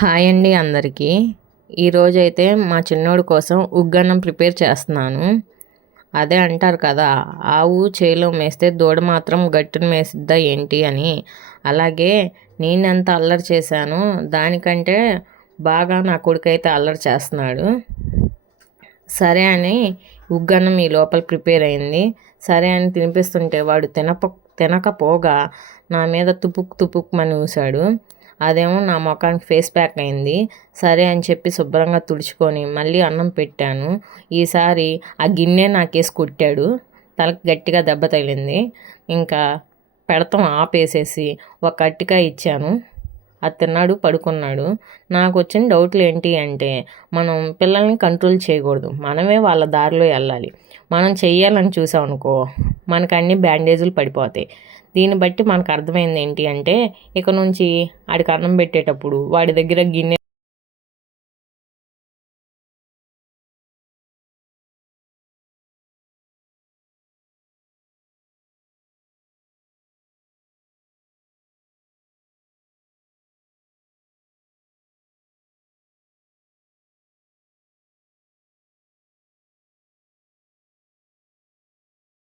Hi అండి అందరికీ. ఈరోజైతే మా చిన్నోడి కోసం ఉగ్గన్నం ప్రిపేర్ చేస్తున్నాను. అదే అంటారు కదా, ఆవు చేలో మేస్తే దూడ మాత్రం గట్టును మేసిద్దా ఏంటి అని. అలాగే నేనెంత అల్లరి చేశానో దానికంటే బాగా నా కొడుకైతే అల్లరి చేస్తున్నాడు. సరే అని ఉగ్గన్నం ఈ లోపల ప్రిపేర్ అయింది. సరే అని తినిపిస్తుంటే వాడు తినకపోగా నా మీద తుపుక్ ఊశాడు. అదేమో నా ముఖానికి ఫేస్ ప్యాక్ అయింది. సరే అని చెప్పి శుభ్రంగా తుడుచుకొని మళ్ళీ అన్నం పెట్టాను. ఈసారి ఆ గిన్నె నాకేసి కొట్టాడు. తలకి గట్టిగా దెబ్బ తగిలింది. ఇంకా పెడతాం ఆపేసేసి ఒక అరటికాయ ఇచ్చాను. అది తిన్నాడు, పడుకున్నాడు. నాకు వచ్చిన డౌట్లు ఏంటి అంటే, మనం పిల్లల్ని కంట్రోల్ చేయకూడదు, మనమే వాళ్ళ దారిలో వెళ్ళాలి. మనం చెయ్యాలని చూసామనుకో మనకు అన్ని బ్యాండేజీలు పడిపోతాయి. దీన్ని బట్టి మనకు అర్థమైంది ఏంటి అంటే, ఇక నుంచి ఆడికి అన్నం పెట్టేటప్పుడు వాడి దగ్గర గిన్నె